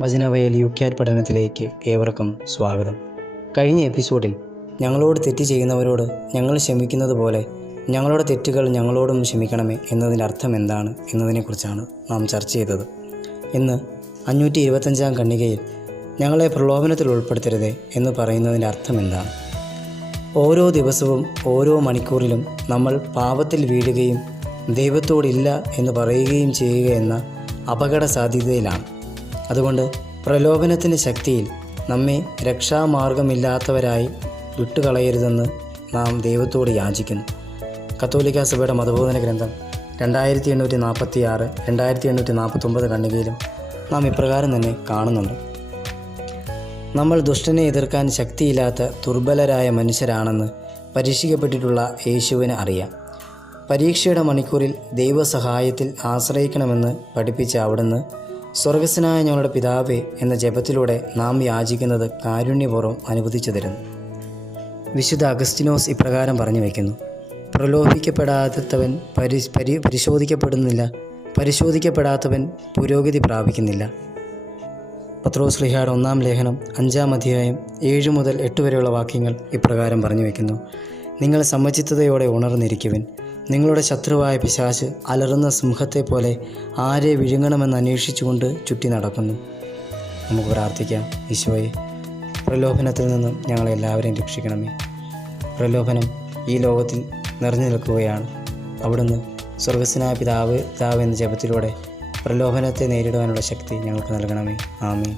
വചനവയൽ യുക്യാറ്റ് പഠനത്തിലേക്ക് ഏവർക്കും സ്വാഗതം. കഴിഞ്ഞ എപ്പിസോഡിൽ ഞങ്ങളോട് തെറ്റ് ചെയ്യുന്നവരോട് ഞങ്ങൾ ക്ഷമിക്കുന്നത് പോലെ ഞങ്ങളുടെ തെറ്റുകൾ ഞങ്ങളോടും ക്ഷമിക്കണമേ എന്നതിൻ്റെ അർത്ഥം എന്താണ് എന്നതിനെക്കുറിച്ചാണ് നാം ചർച്ച ചെയ്തത്. ഇന്ന് 525 ഖണ്ഡികയിൽ ഞങ്ങളെ പ്രലോഭനത്തിൽ ഉൾപ്പെടുത്തരുതേ എന്ന് പറയുന്നതിൻ്റെ അർത്ഥം എന്താണ്? ഓരോ ദിവസവും ഓരോ മണിക്കൂറിലും നമ്മൾ പാപത്തിൽ വീഴുകയും ദൈവത്തോടില്ല എന്ന് പറയുകയും ചെയ്യുക എന്ന അപകട സാധ്യതയിലാണ്. അതുകൊണ്ട് പ്രലോഭനത്തിൻ്റെ ശക്തിയിൽ നമ്മെ രക്ഷാമാർഗമില്ലാത്തവരായി വിട്ടുകളയരുതെന്ന് നാം ദൈവത്തോട് യാചിക്കുന്നു. കത്തോലിക്കാ സഭയുടെ മതബോധന ഗ്രന്ഥം 2846, 2849 ഖണ്ഡികയിലും നാം ഇപ്രകാരം തന്നെ കാണുന്നുണ്ട്. നമ്മൾ ദുഷ്ടനെ എതിർക്കാൻ ശക്തിയില്ലാത്ത ദുർബലരായ മനുഷ്യരാണെന്ന് പരീക്ഷിക്കപ്പെട്ടിട്ടുള്ള യേശുവിന് അറിയാം. പരീക്ഷയുടെ മണിക്കൂറിൽ ദൈവസഹായത്തിൽ ആശ്രയിക്കണമെന്ന് പഠിപ്പിച്ച അവിടുന്ന് സ്വർഗസ്വനായ ഞങ്ങളുടെ പിതാവേ എന്ന ജപത്തിലൂടെ നാം യാചിക്കുന്നത് കാരുണ്യപൂർവ്വം അനുവദിച്ചു തരുന്നു. വിശുദ്ധ അഗസ്റ്റിനോസ് ഇപ്രകാരം പറഞ്ഞു വയ്ക്കുന്നു: പ്രലോഭിക്കപ്പെടാത്തവൻ പരിശോധിക്കപ്പെടുന്നില്ല, പരിശോധിക്കപ്പെടാത്തവൻ പുരോഗതി പ്രാപിക്കുന്നില്ല. പത്രോസ് ശ്ലീഹായുടെ 1-ാം ലേഖനം 5-ാം അധ്യായം 7 മുതൽ 8 വരെയുള്ള വാക്യങ്ങൾ ഇപ്രകാരം പറഞ്ഞു വയ്ക്കുന്നു: നിങ്ങൾ സമചിത്തതയോടെ ഉണർന്നിരിക്കുവിൻ. നിങ്ങളുടെ ശത്രുവായ പിശാച് അലറുന്ന സിംഹത്തെ പോലെ ആരെ വിഴുങ്ങണമെന്ന് അന്വേഷിച്ചുകൊണ്ട് ചുറ്റി നടക്കുന്നു. നമുക്ക് പ്രാർത്ഥിക്കാം. ഈശോയെ, പ്രലോഭനത്തിൽ നിന്നും ഞങ്ങളെല്ലാവരെയും രക്ഷിക്കണമേ. പ്രലോഭനം ഈ ലോകത്തിൽ നിറഞ്ഞു നിൽക്കുകയാണ്. അവിടുന്ന് സ്വർഗസ്വനായ പിതാവ് എന്ന ജപത്തിലൂടെ പ്രലോഭനത്തെ നേരിടുവാനുള്ള ശക്തി ഞങ്ങൾക്ക് നൽകണമേ. ആമേൻ.